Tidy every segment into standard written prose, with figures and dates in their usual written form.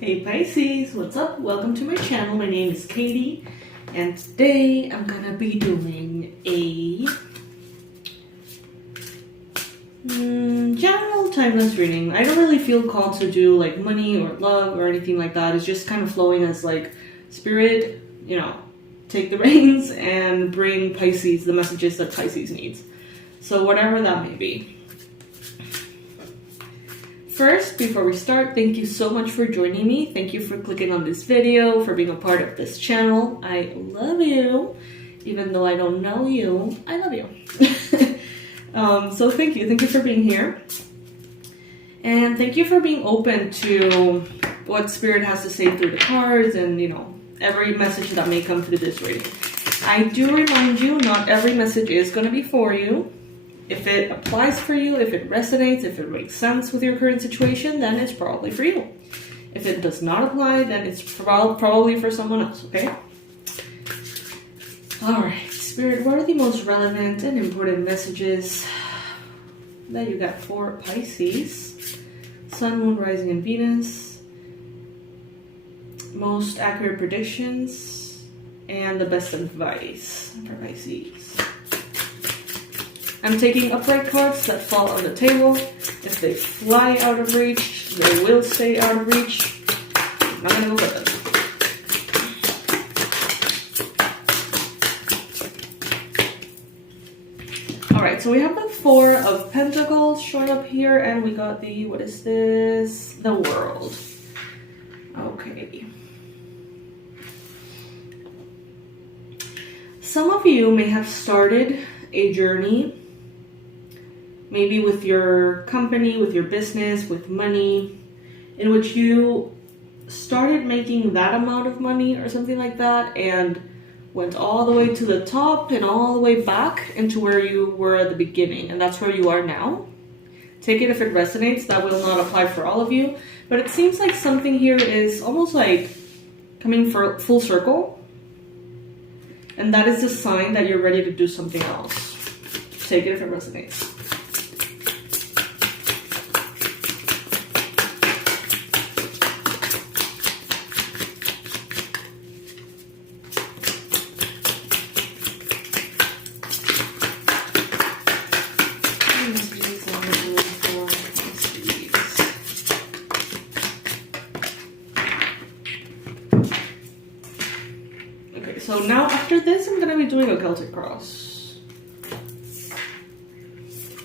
Hey Pisces, what's up? Welcome to my channel. My name is Katie, and today I'm gonna be doing a general timeless reading. I don't really feel called to do like money or love or anything like that. It's just kind of flowing as like spirit, take the reins and bring Pisces the messages that Pisces needs. So whatever that may be. First, before we start, thank you so much for joining me. Thank you for clicking on this video, for being a part of this channel. I love you. Even though I don't know you, I love you. So thank you. Thank you for being here. And thank you for being open to what Spirit has to say through the cards and, every message that may come through this reading. I do remind you, not every message is going to be for you. If it applies for you, if it resonates, if it makes sense with your current situation, then it's probably for you. If it does not apply, then it's probably for someone else, okay? Alright, Spirit, what are the most relevant and important messages that you got for Pisces? Sun, Moon, Rising, and Venus. Most accurate predictions. And the best advice for Pisces. I'm taking upright cards that fall on the table. If they fly out of reach, they will stay out of reach. I'm not gonna go with them. Alright, so we have the Four of Pentacles showing up here, and we got the, what is this? The World. Okay. Some of you may have started a journey, maybe with your company, with your business, with money, in which you started making that amount of money or something like that and went all the way to the top and all the way back into where you were at the beginning, and that's where you are now. Take it if it resonates. That will not apply for all of you, but it seems like something here is almost like coming for full circle, and that is a sign that you're ready to do something else. Take it if it resonates. Okay, so now after this, I'm going to be doing a Celtic cross.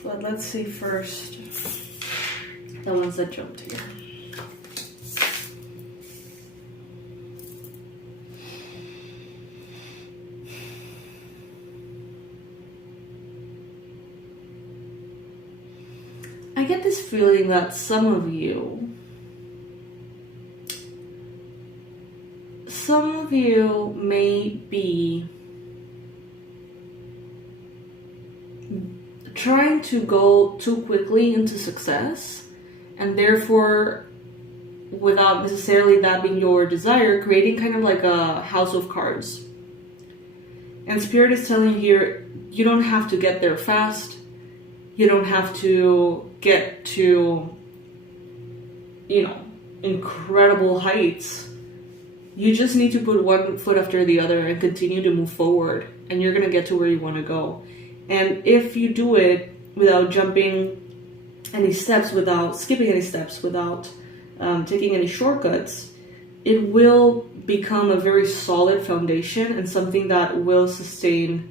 But let's see first the ones that jumped here. I get this feeling that some of you may be trying to go too quickly into success, and therefore, without necessarily that being your desire, creating kind of like a house of cards. And Spirit is telling you here, you don't have to get there fast. You don't have to get to, incredible heights. You just need to put one foot after the other and continue to move forward, and you're going to get to where you want to go. And if you do it without jumping any steps, without skipping any steps, without taking any shortcuts, it will become a very solid foundation and something that will sustain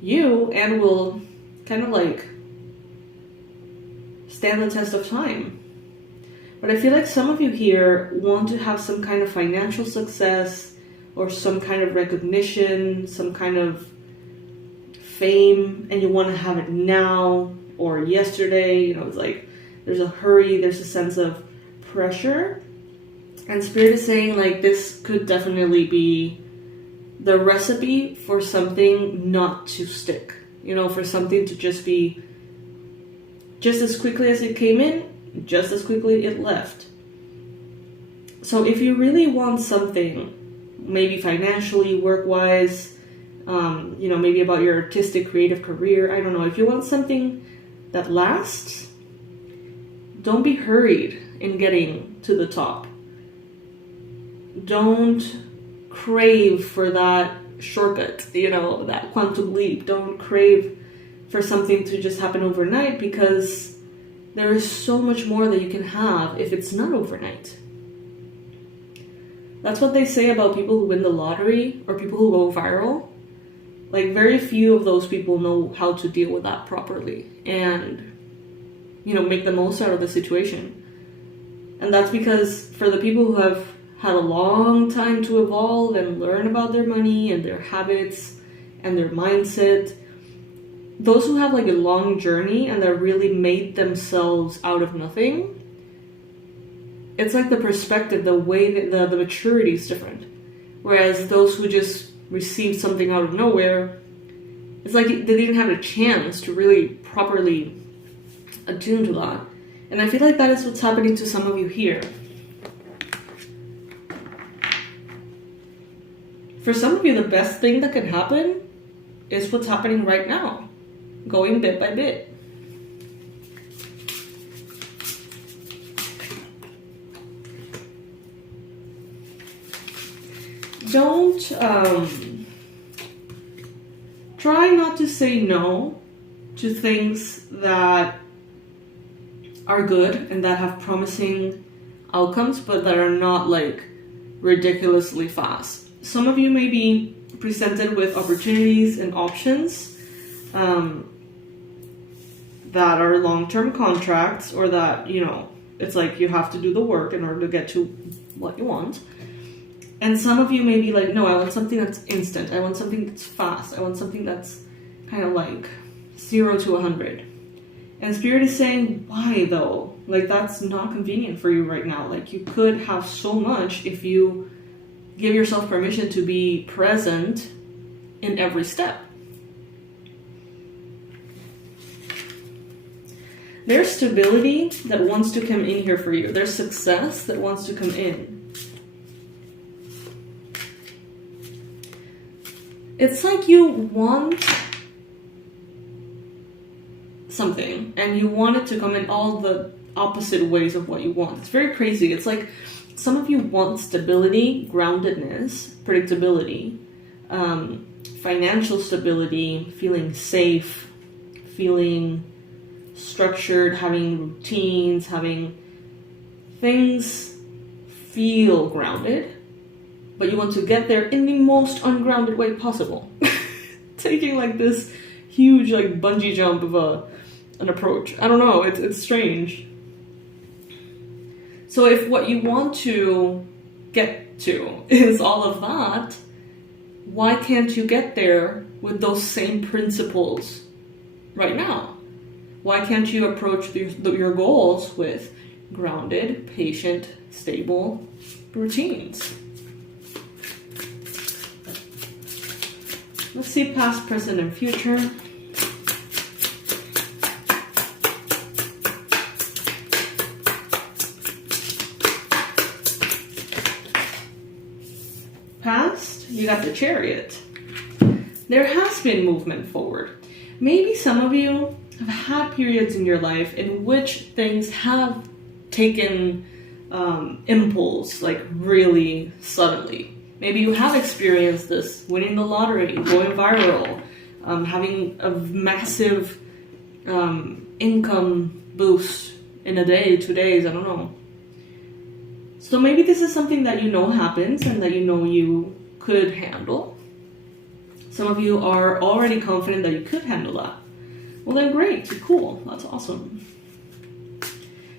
you and will kind of like stand the test of time. But I feel like some of you here want to have some kind of financial success or some kind of recognition, some kind of fame, and you want to have it now or yesterday. It's like there's a hurry, there's a sense of pressure, and Spirit is saying like this could definitely be the recipe for something not to stick, for something to just be just as quickly as it came in, just as quickly it left. So if you really want something, maybe financially, work-wise, maybe about your artistic, creative career. I don't know. If you want something that lasts, don't be hurried in getting to the top. don't crave for that shortcut, you know, that quantum leap. Don't crave for something to just happen overnight, because there is so much more that you can have if it's not overnight. That's what they say about people who win the lottery or people who go viral. Like, very few of those people know how to deal with that properly and, you know, make the most out of the situation. And that's because for the people who have had a long time to evolve and learn about their money and their habits and their mindset, those who have like a long journey and that really made themselves out of nothing, it's like the perspective, the way that the maturity is different. Whereas those who just received something out of nowhere, it's like they didn't have a chance to really properly attune to that. And I feel like that is what's happening to some of you here. For some of you, the best thing that can happen is what's happening right now, going bit by bit. Don't try not to say no to things that are good and that have promising outcomes, but that are not like ridiculously fast. Some of you may be presented with opportunities and options that are long-term contracts, or that, you know, it's like you have to do the work in order to get to what you want. And some of you may be like, no, I want something that's instant. I want something that's fast. I want something that's kind of like 0 to 100. And Spirit is saying, why though? Like, that's not convenient for you right now. Like, you could have so much if you give yourself permission to be present in every step. There's stability that wants to come in here for you. There's success that wants to come in. It's like you want something and you want it to come in all the opposite ways of what you want. It's very crazy. It's like some of you want stability, groundedness, predictability, financial stability, feeling safe, feeling structured, having routines, having things feel grounded. But you want to get there in the most ungrounded way possible. Taking like this huge like bungee jump of an approach. I don't know, it's strange. So if what you want to get to is all of that, why can't you get there with those same principles right now? Why can't you approach your goals with grounded, patient, stable routines? Let's see past, present, and future. Past, you got the Chariot. There has been movement forward. Maybe some of you have had periods in your life in which things have taken impulse, like really suddenly. Maybe you have experienced this, winning the lottery, going viral, having a massive income boost in a day, 2 days, I don't know. So maybe this is something that you know happens and that you know you could handle. Some of you are already confident that you could handle that. Well then great, cool, that's awesome.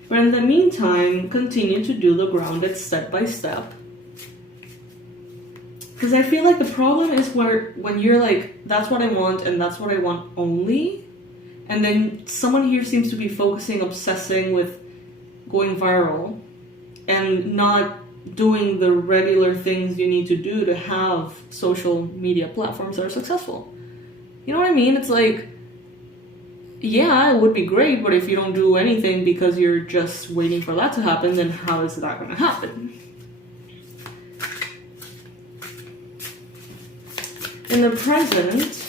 But in the meantime, continue to do the grounded step by step. Because I feel like the problem is when you're like, that's what I want and that's what I want only. And then someone here seems to be focusing, obsessing with going viral and not doing the regular things you need to do to have social media platforms that are successful. You know what I mean? It's like, yeah, it would be great, but if you don't do anything because you're just waiting for that to happen, then how is that going to happen? In the present,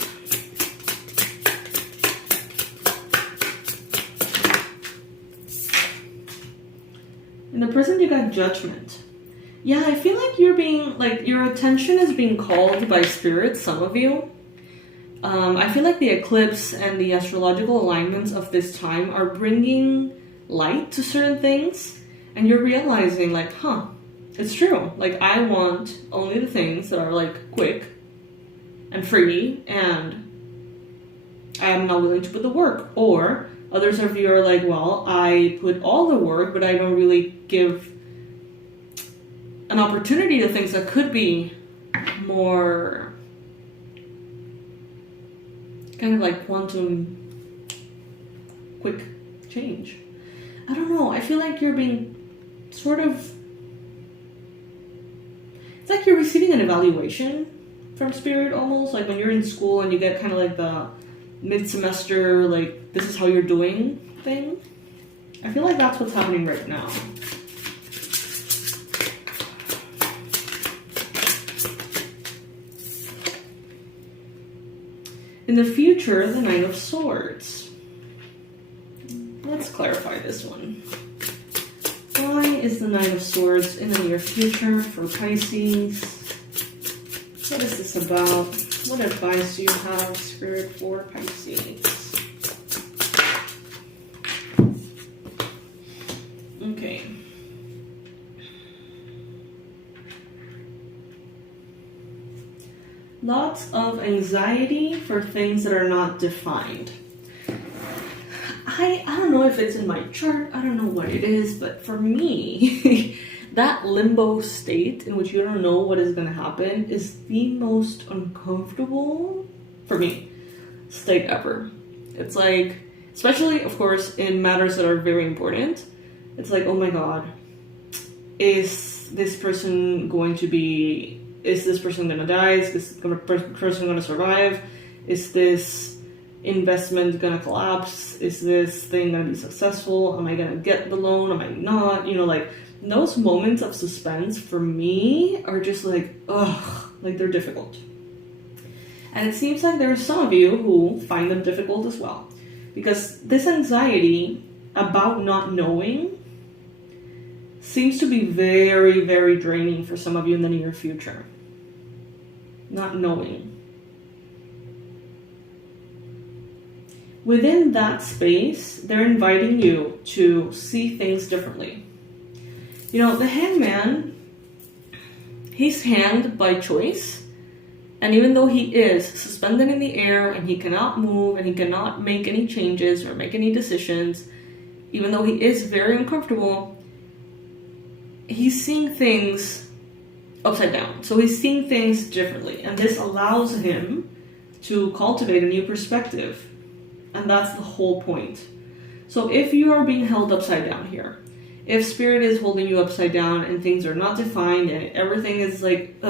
you got Judgment. Yeah, I feel like you're being, like, your attention is being called by spirit, some of you. I feel like the eclipse and the astrological alignments of this time are bringing light to certain things, and you're realizing, like, it's true. Like, I want only the things that are, like, quick and free, and I'm not willing to put the work. Or others of you are like, well, I put all the work, but I don't really give an opportunity to things that could be more kind of like quantum quick change. I don't know. I feel like you're being sort of, it's like you're receiving an evaluation from spirit almost, like when you're in school and you get kind of like the mid-semester, like, this is how you're doing thing. I feel like that's what's happening right now. In the future, the Knight of Swords. Let's clarify this one. Why is the Knight of Swords in the near future for Pisces? What is this about? What advice do you have, Spirit, for Pisces? Okay. Lots of anxiety for things that are not defined. I don't know if it's in my chart, I don't know what it is, but for me, that limbo state in which you don't know what is going to happen is the most uncomfortable, for me, state ever. It's like, especially, of course, in matters that are very important, it's like, oh my god, is this person going to be, is this person going to die? Is this person going to survive? Is this investment going to collapse? Is this thing going to be successful? Am I going to get the loan? Am I not? You know, like, those moments of suspense for me are just like, ugh, like they're difficult. And it seems like there are some of you who find them difficult as well. Because this anxiety about not knowing seems to be very, very draining for some of you in the near future. Not knowing. Within that space, they're inviting you to see things differently. You know, the Hangman, he's hanged by choice. And even though he is suspended in the air and he cannot move and he cannot make any changes or make any decisions, even though he is very uncomfortable, he's seeing things upside down. So he's seeing things differently. And this allows him to cultivate a new perspective. And that's the whole point. So if you are being held upside down here, if spirit is holding you upside down and things are not defined and everything is like,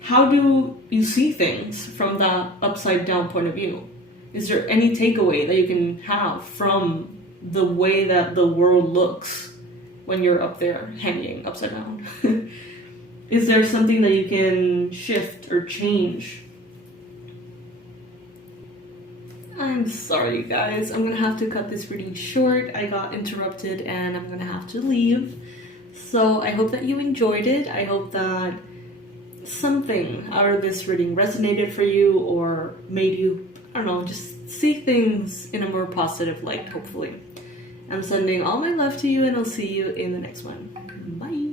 how do you see things from that upside down point of view? Is there any takeaway that you can have from the way that the world looks when you're up there hanging upside down? Is there something that you can shift or change? I'm sorry, guys. I'm gonna have to cut this reading short. I got interrupted and I'm gonna have to leave. So I hope that you enjoyed it. I hope that something out of this reading resonated for you or made you, I don't know, just see things in a more positive light, hopefully. I'm sending all my love to you and I'll see you in the next one. Bye.